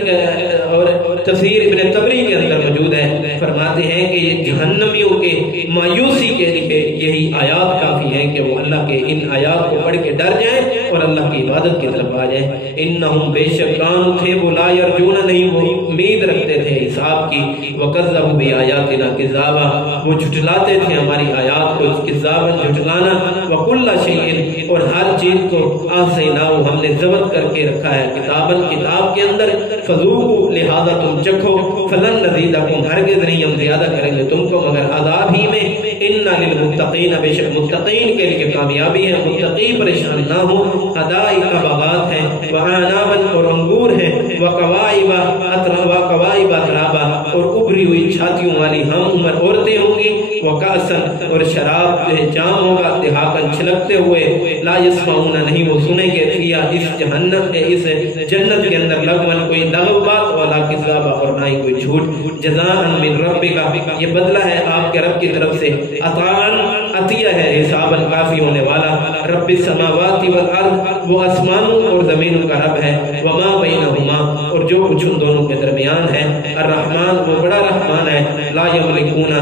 اور تفسیر ابن تبری کے اندر موجود ہے، فرماتے ہیں کہ یہ جہنمیوں کے مایوسی کے لیے یہی آیات کافی ہیں کہ وہ اللہ کے ان آیات کو پڑھ کے ڈر جائیں اور اللہ کی عبادت کی طرف آ جائیں۔ انہم، بے شک، کانوا، تھے وہ، لا یرجون، نہیں وہ امید رکھتے تھے حساب کی، وکذبوا بآیاتنا کذابا، وہ جھٹلاتے تھے ہماری آیات کو، کذابا، جھٹلانا، وکل شیء، اور ہر چیز کو، احصیناہ، ہم نے ضبط کر کے رکھا ہے، کتاباً، کتاب کے اندر، فذوقوا، لہذا تم چکھو، فلن نزیدکم، ہرگز نہیں ہم زیادہ کریں گے تم کو مگر عذاب ہی میں۔ ان للمتقین، بے شک متقین کے لیے کامیابی ہے، متقی پریشان نہ ہو، حدائق، باغات ہیں، وعنابا، اور انگور ہیں، وقوائب اترابا، اور ابری ہوئی چھاتیوں والی ہم عمر عورتیں ہوں گی، وکاسن اور شراب جام ہوگا، دہاقن چھلکتے ہوئے، لا یسمعون نہیں وہ سنیں گے، فیہا اس جہنم اس جنت کے اندر لغون کوئی لغو بات، ولا کذابا اور نہ ہی کوئی جھوٹ، جزاء من ربک یہ بدلہ ہے آپ کے رب کی طرف سے، عطاءً عطیہ ہے، حساباً کافی ہونے والا، رب السماوات والارض وہ آسمانوں اور زمینوں کا رب ہے، وما بینہما اور جو کچھ ان دونوں کے درمیان ہے، الرحمن وہ بڑا رحمان ہے، لا یملکون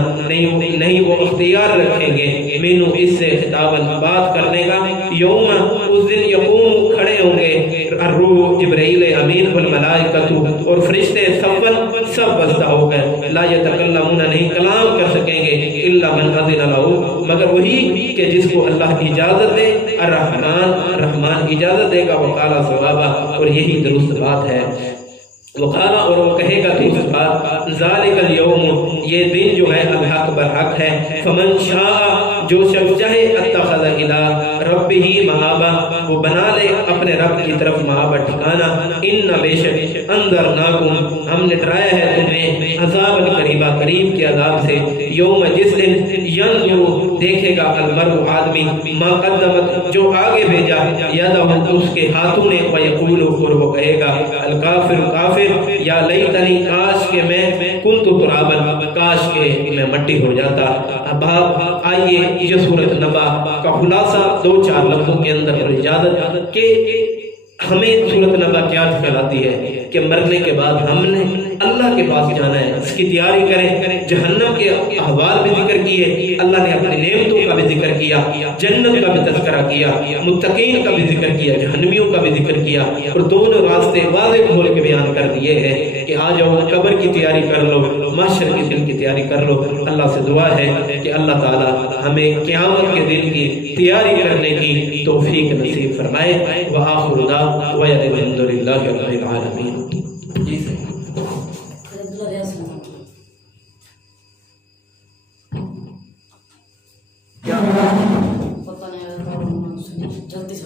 نہیں وہ اختیار رکھیں گے، مینو اس سے خطاباً بات کرنے کا، یوم اس دن یقوم کھڑے ہوں گے، الروح جبرائیل امین والملائکۃ اور فرشتے صفاً سب بستہ ہو گئے، لا یتکلمون نہیں کلام کر سکیں گے، الا من اذن له مگر وہی کہ جس کو اللہ اجازت دے، الرحمن رحمان اجازت دے گا، وقال صوابا اور یہی درست بات ہے، وقال اور وہ کہے گا درست بات، ذالک الیوم یہ دن جو ہے الحق برحق ہے، فمن شاء جو شخص چاہے اتخذ الی ربہ مآبا وہ بنا لے اپنے رب کی طرف مآبا ٹھکانا، ان بے شک انذرناکم ہم نے ڈرایا ہے تمہیں، عذاب قریبا قریب کے عذاب سے، یوم جس دن ینظر دیکھے گا المرء آدمی ما قدمت جو آگے بھیجا یدہ اس کے ہاتھوں نے، ویقول اور وہ کہے گا الکافر کافر یا لیتنی کاش کہ میں کنت ترابا کاش کہ میں مٹی ہو جاتا۔ اب آئیے یہ سورۃ نبا کا خلاصہ دو چار لفظوں کے اندر اور اجازت کہ ہمیں سورۃ نبا کیا کہلاتی ہے کہ مرنے کے بعد ہم نے اللہ کے پاس جانا ہے، اس کی تیاری کریں، جہنم کے احوال بھی ذکر کیے، اللہ نے اپنی نعمتوں کا بھی ذکر کیا، جنت کا بھی تذکرہ کیا، متقین کا بھی ذکر کیا، جہنمیوں کا بھی ذکر کیا، اور دونوں راستے واضح کھول کے بیان کر دیے ہیں کہ آ جاؤ قبر کی تیاری کر لو، محشر کے دن کی تیاری کر لو۔ اللہ سے دعا ہے کہ اللہ تعالی ہمیں قیامت کے دن کی تیاری کرنے کی توفیق نصیب فرمائے۔ وآخر دعوانا الحمد للہ رب العالمین۔ جلدی سے